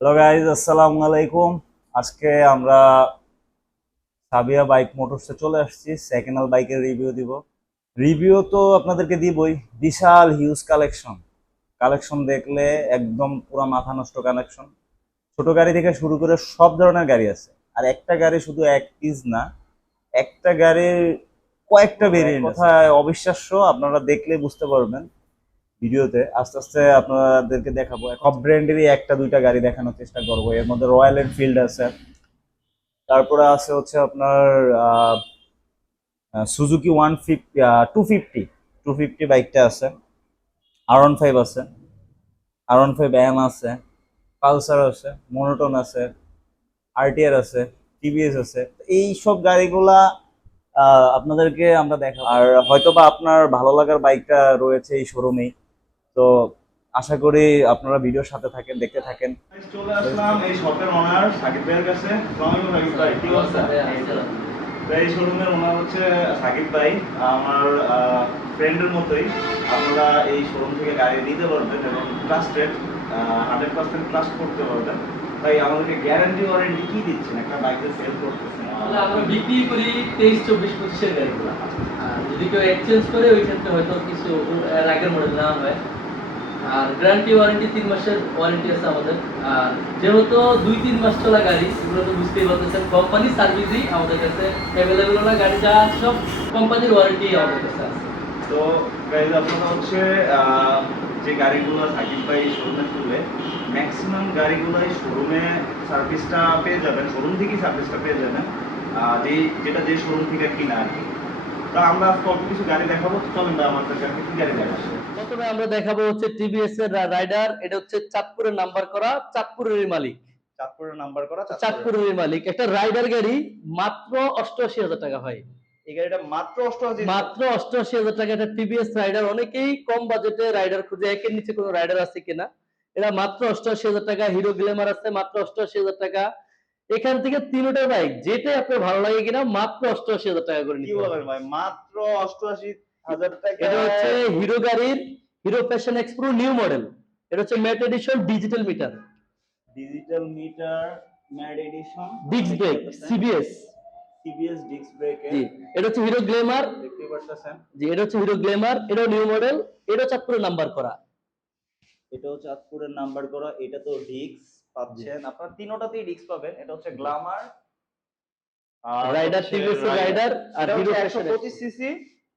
Hello guys আসসালামু আলাইকুম। আজকে আমরা সাবিয়া বাইক মোটরসে চলে আসছি। সেকেন্ড হ্যান্ড বাইকের রিভিউ দিব। রিভিউ তো আপনাদেরকে দিবই। বিশাল হিউজ কালেকশন কালেকশন দেখলে একদম পুরো মাথা নষ্ট কালেকশন ছোট গাড়ি থেকে শুরু করে সব ধরনের গাড়ি আছে। আর একটা গাড়ি শুধু এক পিস না একটা গাড়ির কয়েকটা বেরিয়ে কথায় অবিশ্বাস্য আপনারা দেখলে বুঝতে পারবেন। ভিডিওতে আস্তে আস্তে আপনাদেরকে দেখাবো। সব ব্র্যান্ডেরই একটা, দুইটা গাড়ি দেখানোর চেষ্টা করব। এর মধ্যে রয়্যাল এনফিল্ড আছে। তারপরে আছে হচ্ছে আপনার Suzuki one fifty two fifty two fifty বাইকটা আছে। আর ওয়ান ফাইভ আছে আর ওয়ান ফাইভ এম আছে। পালসার আছে। মনোটন আছে। আরটিআর আছে টিভিএস আছে। এই সব গাড়িগুলা আপনাদেরকে আমরা দেখাবো। আর হয়তোবা আপনার ভালো লাগার বাইকটা রয়েছে এই শোরুমেই তো আশা করি আপনারা ভিডিওর সাথে থাকেন দেখতে থাকেন। চলে আসলাম এই শপের ওনার সাকিব ভাইয়ের কাছে। সাকিব ভাই কি অবস্থা? এই শোরুমের ওনার হচ্ছে সাকিব ভাই আমার ফ্রেন্ডের মতোই। আপনারা এই শোরুম থেকে গাড়ি নিতে পারবেন এবং ট্রাস্টেড হান্ড্রেড পার্সেন্ট ট্রাস্ট করতে পারবেন। তাই আমাদেরকে গ্যারান্টি ওয়ারেন্টি কি দিচ্ছেন? একটা বাইকে সেল করতেছেন। আমরা বিক্রি করি তেইশ চব্বিশ পঁচিশের গাড়িগুলো। যদি কেউ এক্সচেঞ্জ করে ওই ক্ষেত্রে হয়তো কিছু এর আগের মডেল নেওয়া হয়। আর গ্যারান্টি ওয়ারেন্টি তিন মাসের ওয়ারেন্টি আছে আমাদের। আর যেহেতু দুই তিন মাস চলা গাড়ি এগুলো তো বুঝতেই পারতেছেন কোম্পানি সার্ভিসই আমাদের কাছে অ্যাভেলেবেল না, গাড়ি যা সব কোম্পানির ওয়ারেন্টি আমাদের কাছে আছে। তো গাইজ আপনারা হচ্ছে যে গাড়িগুলো সাকিব ভাই শোরুমে তুলে ম্যাক্সিমাম গাড়িগুলোই শোরুমে সার্ভিসটা পেয়ে যাবেন শোরুম থেকেই সার্ভিসটা পেয়ে যাবেন। যেটা যে শোরুম থেকে কিনা আর কি। তা আমরা অল্প কিছু গাড়ি দেখাবো তো চলেন না আমার কাছে কি গাড়ি দেখাবো? প্রথমে আমরা দেখাবো হচ্ছে টিভিএস এর রাইডার এটা হচ্ছে চাঁদপুরের নাম্বার করা চাঁদপুরের মালিক। চাঁদপুরের নাম্বার করা চাঁদপুরের। মালিক। একটা রাইডার গাড়ি মাত্র অষ্টআশি হাজার টাকা হয়। এই গাড়িটা মাত্র অষ্টআশি মাত্র অষ্টআশি হাজার টাকা। একটা টিভিএস রাইডার অনেকেই কম বাজেটে রাইডার খুঁজে একের নিচে কোনো রাইডার আছে কিনা? এটা মাত্র অষ্টআশি হাজার টাকা। হিরো গ্ল্যামার আছে মাত্র অষ্টআশি হাজার টাকা। এখান থেকে তিনটা বাইক যেটাই আপনার ভালো লাগে কিনা মাত্র অষ্টআশি হাজার টাকা করে কি নিতে বলেন ভাই মাত্র অষ্টআশি হাজার টাকা এটা হচ্ছে হিরো গাড়ির Hero Passion XPro new model এটা হচ্ছে matte edition digital meter digital meter matte edition disc brake CBS CBS disc brake জি এটা হচ্ছে হিরো গ্ল্যামার দেখতে পাচ্ছেন জি এটা হচ্ছে হিরো গ্ল্যামার এটা নিউ মডেল এটা চাঁদপুরে নাম্বার করা। এটাও চাঁদপুরের নাম্বার করা এটা তো ডিক্স পাচ্ছেন। আপনারা তিনোটাতেই ডিক্স পাবেন। এটা হচ্ছে গ্লামার রাইডার টিভিএস রাইডার আর হিরো একশো প্যাশন পঁচিশ সিসি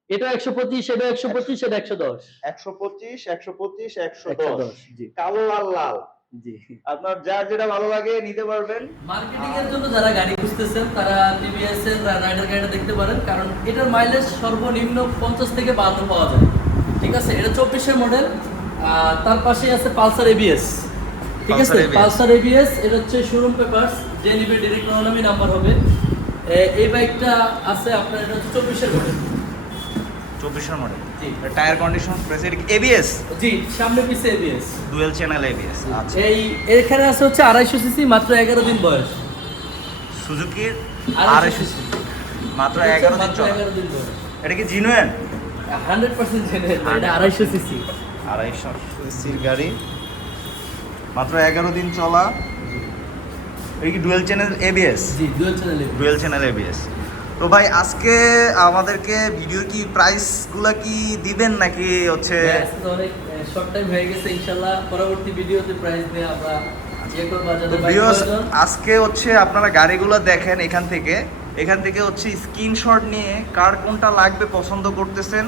এটা একশো পঁচিশ এটা একশো পঁচিশ এটা একশো দশ। একশো পঁচিশ একশো পঁচিশ একশো একশো দশ দশ জি। কালো আর লাল। জি। আপনার যার যেটা ভালো লাগে নিতে পারবেন। মার্কেটিং এর জন্য যারা গাড়ি খুঁজতেছেন তারা টিভিএস এর রাইডার গাড়িটা দেখতে পারেন কারণ এটার মাইলেজ সর্বনিম্ন পঞ্চাশ থেকে বাহান্ন পাওয়া যায়। ঠিক আছে? এটা চব্বিশের মডেল আর তার পাশে আছে পালসার এবিএস ঠিক আছে? পালসার এবিএস এটা হচ্ছে শোরুম পেপারস যে নিবে ডিরেক্ট নামি নাম্বার হবে। এই বাইকটা আছে আপনার এটা হচ্ছে চব্বিশের মডেল চব্বিশের মডেল জি। টায়ার কন্ডিশন প্রেস এবিএস জি সামনে পিছে এবিএস ডুয়েল চ্যানেল এবিএস আচ্ছা। এই এখানে আছে হচ্ছে আড়াইশো সিসি মাত্র এগারো দিন বয়স। সুজুকির আড়াইশো সিসি মাত্র এগারো দিন এগারো দিন বয়স। এটা কি জিনুয়েন হান্ড্রেড পার্সেন্ট এটা আড়াইশো সিসি আড়াইশো সিসির গাড়ি। মাত্র এগারো দিন চলা। এটা কি ডুয়েল চ্যানেল এবিএস জি dual channel dual channel ABS তো ভাই আজকে আমাদেরকে ভিডিও কি প্রাইসগুলা কি দিবেন নাকি হচ্ছে অনেক শর্ট টাইম হয়ে গেছে ইনশাল্লাহ। পরবর্তী ভিডিওতে প্রাইস নিয়ে আমরা যে করব তো যাদের বাইক ভিউয়ার্স প্রয়োজন আজকে হচ্ছে আপনারা গাড়িগুলো দেখেন এখান থেকে। এখান থেকে হচ্ছে স্ক্রিনশট নিয়ে কার কোনটা লাগবে পছন্দ করতেছেন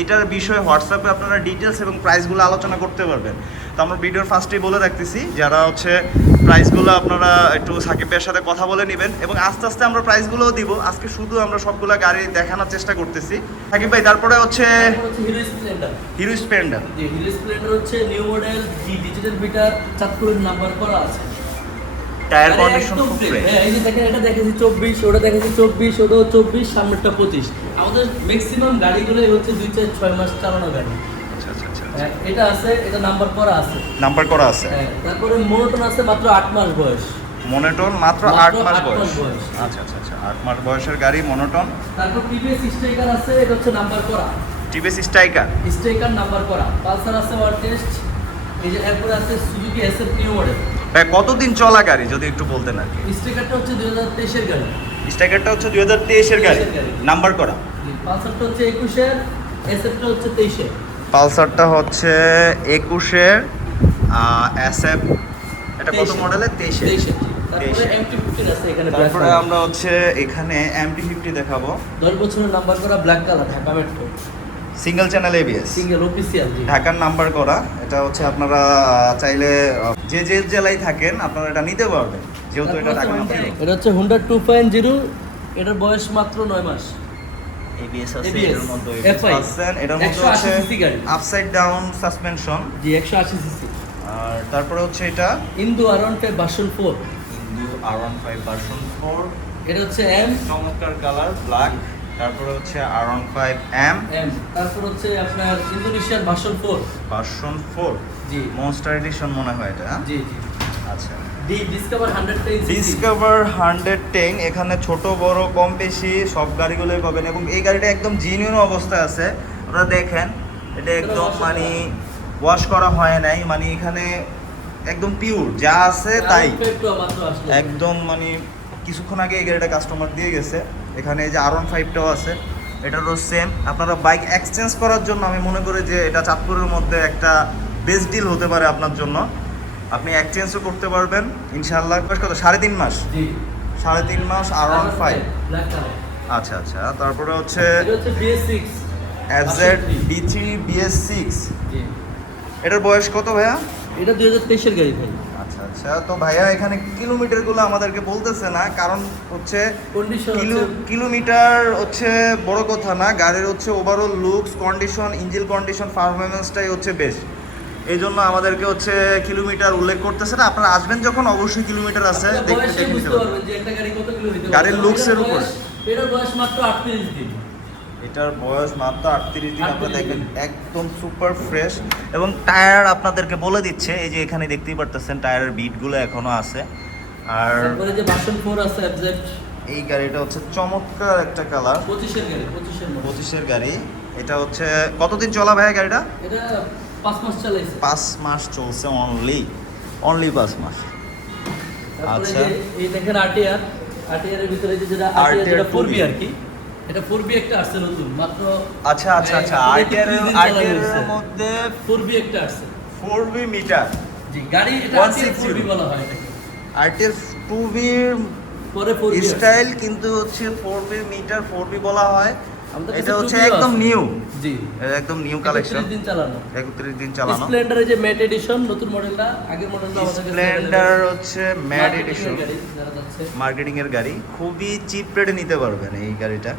এটার বিষয়ে হোয়াটসঅ্যাপে আপনারা ডিটেলস এবং প্রাইসগুলো আলোচনা করতে পারবেন। তো আমরা ভিডিওর ফার্স্টেই বলে রাখতেছি যারা হচ্ছে প্রাইসগুলো আপনারা একটু সাকিব ভাইয়ের সাথে কথা বলে নেবেন এবং আস্তে আস্তে আমরা প্রাইসগুলোও দিব। আজকে শুধু আমরা সবগুলো গাড়ি দেখানোর চেষ্টা করতেছি। সাকিব ভাই তারপরে হচ্ছে Hero Splendor Hero Splendor Hero Splendor হচ্ছে নিউ মডেল জি ডিজিটাল মিটার চাঁদপুরের নাম্বার করা আছে। টায়ার আরে কন্ডিশন খুব ফ্রেশ হ্যাঁ, এই যে দেখেন এটা দেখেছি চব্বিশ ওটা দেখেছি চব্বিশ ওটাও চব্বিশ সামনেরটা পঁচিশ। আমাদের ম্যাক্সিমাম গাড়িগুলোই হচ্ছে দুই চার ছয় মাস চালানো গাড়ি আচ্ছা আচ্ছা আচ্ছা হ্যাঁ, এটা আছে এটা নাম্বার করা আছে। নাম্বার করা আছে। হ্যাঁ, তারপরে মোনোটন আছে মাত্র আট মাস বয়স। মনোটন মাত্র আট মাস বয়স। আচ্ছা আচ্ছা আচ্ছা আট মাস বয়সের গাড়ি মনোটন তারপর টিভিএস স্ট্রাইকার আছে এটা হচ্ছে নাম্বার করা। টিভিএস স্ট্রাইকার স্ট্রাইকার নাম্বার করা। পালসার আছে ওয়ার টেস্ট এই যে এরপরে আছে সুজুকি এসএফ নিউ মডেল ভাই কতদিন চলা গাড়ি যদি একটু বলতেন আর কি? স্টিকারটা হচ্ছে হাজার তেইশের গাড়ি। স্ট্রাইকারটা হচ্ছে দুই হাজার তেইশের গাড়ি। গাড়ি। নাম্বার করা। পালসারটা হচ্ছে একুশের এসএফটা হচ্ছে তেইশের। পালসারটা হচ্ছে একুশের এফ এটা কত মডেলের তেইশে। তারপরে 23 এমটি ফিফটিন আছে এখানে তারপরে আমরা হচ্ছে এখানে এমটি ফিফটি দেখাবো। দশ বছরের নাম্বার করা black colour Dhaka metro single channel ABS single official ঢাকার নাম্বার করা এটা হচ্ছে আপনারা চাইলে যে যে জেলায় থাকেন আপনারা এটা নিতে পারবেন। যেহেতু এটা ঢাকা নাম্বার এটা হচ্ছে হুন্ডা টু পয়েন্ট জিরো এটার বয়স মাত্র নয় মাস। এবিএস আছে ABS, মধ্যে পাচ্ছেন এটার মধ্যে হচ্ছে আপসাইড ডাউন সাসপেনশন জি একশো আশি সিসি আর তারপরে হচ্ছে এটা? Indo আরন version Indo R one five version four এটা হচ্ছে এম চমৎকার কালার ব্ল্যাক তারপরে হচ্ছে R one five M M তারপর হচ্ছে আপনার ইন্দোনেশিয়ার ভার্সন ফোর ভার্সন ফোর জি। মনস্টার এডিশন মনে হয় এটা হ্যাঁ? জি জি। আচ্ছা। ডিসকভার হান্ড্রেড টেন এখানে ছোট বড় কম বেশি সব গাড়িগুলোই পাবেন এবং এই গাড়িটা একদম জিনিয়ন অবস্থায় আছে। আপনারা দেখেন এটা একদম মানে ওয়াশ করা হয় নাই মানে এখানে একদম পিওর যা আছে তাই। একদম মানে কিছুক্ষণ আগে এই গাড়িটা কাস্টমার দিয়ে গেছে। এখানে এই যে আর ওয়ান ফাইভটাও আছে এটারও সেম আপনারা বাইক এক্সচেঞ্জ করার জন্য আমি মনে করি যে এটা চাঁদপুরের মধ্যে একটা বেস্ট ডিল হতে পারে আপনার জন্য। আপনি এক্সচেঞ্জও করতে পারবেন ইনশাল্লাহ কত? সাড়ে তিন মাস? সাড়ে তিন মাস আর ওয়ান ফাইভ আচ্ছা আচ্ছা। তারপরে হচ্ছে six B three BS six এটার বয়স কত ভাইয়া? এটা দুই হাজার তেইশের গাড়ি ভাই। আচ্ছা আচ্ছা। তো ভাইয়া এখানে কিলোমিটারগুলো আমাদেরকে বলতেছে না কারণ হচ্ছে কিলো কিলোমিটার হচ্ছে বড় কথা না গাড়ির হচ্ছে overall looks condition engine condition পারফরমেন্সটাই হচ্ছে বেস্ট এই জন্য আমাদেরকে হচ্ছে কিলোমিটার উল্লেখ করতেছে না। আপনারা আসবেন যখন অবশ্যই কিলোমিটার আছে দেখতে দেখে নিতে পারবেন গাড়ি। গাড়ির এর উপর। এটার বয়স মাত্র আটত্রিশ দিন। এটার বয়স মাত্র আটত্রিশ দিন আপনারা 38 দেখবেন একদম সুপার ফ্রেশ এবং টায়ার আপনাদেরকে বলে দিচ্ছে এই যে এখানে দেখতেই পারতেছেন টায়ারের বিটগুলো এখনও আছে। আর তারপরে যে ভার্সন আছে এই গাড়িটা হচ্ছে চমৎকার একটা কালার পঁচিশের গাড়ি পঁচিশের মডেল। পঁচিশের গাড়ি। এটা হচ্ছে কতদিন চলা ভাই গাড়িটা? এটা পাঁচ মাস চালাইছে পাঁচ মাস চলছে অনলি অনলি পাঁচ মাস। আচ্ছা। এই দেখেন আরটিআর আরটিআর এর ভিতরে যে যেটা আরটিআর যেটা আর কি এটা ফোর একটা আসছে নতুন মাত্র আচ্ছা আচ্ছা আচ্ছা আরটিআর আরটিআর এর মধ্যে ফোর একটা আসছে। ফোর বি মিটার জি গাড়ি এটা 160 ফোর বলা হয় এটাকে। আরটিআর টু বির পরে ফোর স্টাইল কিন্তু হচ্ছে four B meter four B বলা হয়। এটা হচ্ছে একদম নিউ জি। একদম নিউ কালেকশন 31 দিন চালানো। একত্রিশ দিন চালানো। স্প্লেন্ডারের যে ম্যাট এডিশন নতুন মডেলটা আগের মডেলটা আমাদের স্প্লেন্ডার হচ্ছে এর এডিশন মার্কেটিং এর গাড়ি। খুবই চিপ রেটে নিতে পারবেন এই গাড়িটা।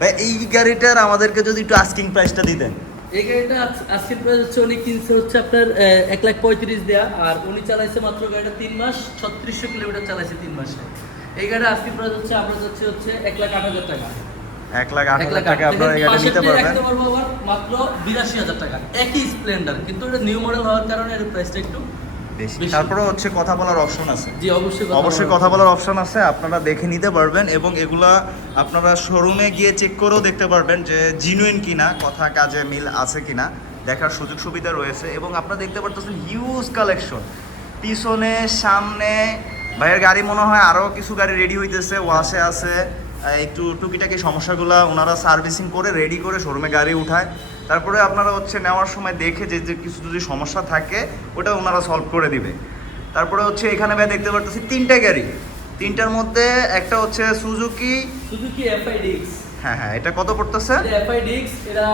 ভাই এই গাড়িটার আমাদেরকে যদি একটু আস্কিং প্রাইসটা দিতেন। এই গাড়িটা আজ- আজকের প্রাইস হচ্ছে উনি কিনছে হচ্ছে আপনার এক লাখ পঁয়ত্রিশ দেয়া। আর উনি চালাইছে মাত্র গাড়িটা তিন মাস ছত্রিশশো কিলোমিটার চালাইছে তিন মাসে। এই গাড়িটা আজকের প্রাইস হচ্ছে আমরা যাচ্ছি হচ্ছে এক লাখ আট হাজার টাকা। এক লাখ আট হাজার টাকা। আপনারা এই গাড়ি নিতে পারবেন। মাত্র বিরাশি হাজার টাকা। একই স্প্লেন্ডার কিন্তু এটা নিউ মডেল হওয়ার কারণে এর প্রাইসটা একটু। তারপরে হচ্ছে কথা বলার অপশন আছে। জি অবশ্যই অবশ্যই কথা বলার অপশন আছে আপনারা দেখে নিতে পারবেন এবং এগুলা আপনারা শোরুমে গিয়ে চেক করেও দেখতে পারবেন যে জিনুইন কিনা কথা কাজে মিল আছে কিনা দেখার সুযোগ সুবিধা রয়েছে এবং আপনারা দেখতে পারতেছেন হিউজ কালেকশন পিছনে সামনে ভাইয়ের গাড়ি মনে হয় আরও কিছু গাড়ি রেডি হইতেছে ওয়াশে আছে। একটু টুকিটাকি সমস্যাগুলো ওনারা সার্ভিসিং করে রেডি করে শোরুমে গাড়ি উঠায়। তারপরে আপনারা হচ্ছে নেওয়ার সময় দেখে যে যে কিছু যদি সমস্যা থাকে ওটা ওনারা সলভ করে দিবে। তারপরে হচ্ছে এখানে ভাই দেখতে পারতেছি তিনটা গাড়ি। তিনটার মধ্যে একটা হচ্ছে সুজুকি সুজুকি এফআই ডিক্স হ্যাঁ হ্যাঁ এটা কত পড়তেছে? এফআই ডিক্স এটা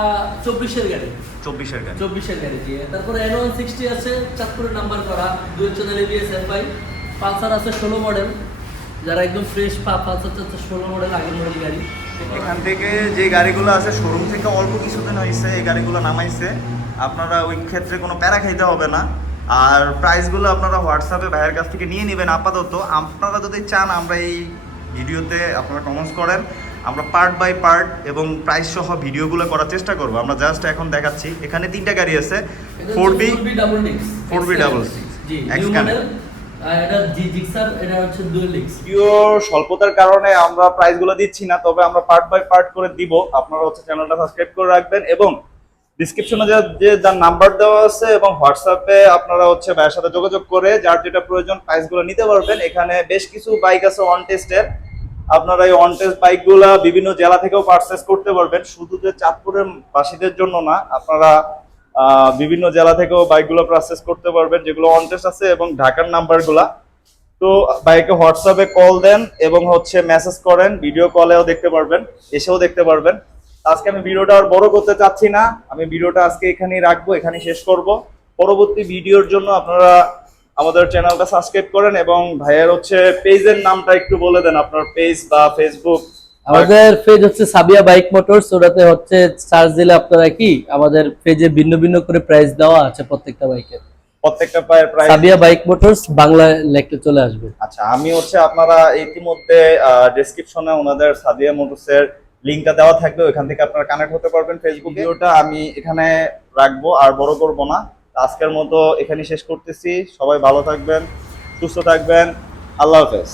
চব্বিশের গাড়ি। চব্বিশের গাড়ি। চব্বিশের গাড়ি দিয়ে তারপরে এন ওয়ান সিক্সটি আছে চাঁদপুরের নাম্বার করা দুই চ্যানেল এবিএস এফআই পালসার আছে ষোলো মডেল যারা একদম ফ্রেশ পা পালসার চাচ্ছে ষোলো মডেল আগের মডেল গাড়ি। এখান থেকে যে গাড়িগুলো আছে শোরুম থেকে অল্প কিছুদিন হয়েছে এই গাড়িগুলো নামাইছে। আপনারা ওই ক্ষেত্রে কোনো প্যারা খাইতে হবে না। আর প্রাইসগুলো আপনারা হোয়াটসঅ্যাপে ভাইয়ের কাছ থেকে নিয়ে নেবেন আপাতত। আপনারা যদি চান আমরা এই ভিডিওতে আপনারা কমেন্টস করেন। আমরা পার্ট বাই পার্ট এবং প্রাইস সহ ভিডিওগুলো করার চেষ্টা করব। আমরা জাস্ট এখন দেখাচ্ছি। এখানে তিনটা গাড়ি আছে। ফোর বি বি ডাবল ডিক্স 4B double six, স্বল্পতার কারণে আমরা প্রাইসগুলো দিচ্ছি না, তবে আমরা পার্ট বাই পার্ট করে দিব। আপনারা হচ্ছে চ্যানেলটা সাবস্ক্রাইব করে রাখবেন এবং ডিসক্রিপশনে যে যার নাম্বার দেওয়া আছে এবং হোয়াটসঅ্যাপে আপনারা হচ্ছে ভাইয়ের সাথে যোগাযোগ করে যার যেটা প্রয়োজন প্রাইসগুলো নিতে পারবেন। এখানে বেশ কিছু বাইক আছে অন টেস্টের আপনারা এই অন টেস্ট বাইকগুলা বিভিন্ন জেলা থেকেও পারচেস করতে পারবেন। শুধু যে চাঁদপুরের বাসীদের জন্য না, আপনারা বিভিন্ন জেলা থেকেও বাইকগুলো পারচেস করতে পারবেন, যেগুলো অন টেস্ট আছে এবং ঢাকার নাম্বারগুলা তো বাইকে হোয়াটসঅ্যাপে কল দেন এবং হচ্ছে মেসেজ করেন ভিডিও কলেও দেখতে পারবেন, এসেও দেখতে পারবেন। আজকে আমি ভিডিওটা আর বড় করতে চাচ্ছি না। আমি ভিডিওটা আজকে এখানেই রাখব, এখানেই শেষ করব। পরবর্তী ভিডিওর জন্য আপনারা আমাদের চ্যানেলটা সাবস্ক্রাইব করেন এবং ভাইয়ের হচ্ছে পেজের নামটা একটু বলে দেন, আপনার পেজ বা ফেসবুক আমাদের পেজ হচ্ছে সাবিয়া বাইক মোটরস ওটাতে হচ্ছে চার্জ দিলে আপনারা কি আমাদের পেজে ভিন্ন ভিন্ন করে প্রাইস দেওয়া আছে প্রত্যেকটা বাইকের প্রত্যেকটা price Sabiya bike motors Bangla লেখতে চলে আসবে। আচ্ছা আমি হচ্ছে আপনারা ইতিমধ্যে ডেসক্রিপশনে ওনাদের সাদিয়া মোটরসের লিংকটা দেওয়া থাকবে ওইখান থেকে আপনারা কানেক্ট হতে পারবেন ফেসবুক ভিডিওটা আমি এখানে রাখব আর বড় করব না। আজকের মতো এখানে শেষ করতেছি। সবাই ভালো থাকবেন সুস্থ থাকবেন। আল্লাহ হাফেজ।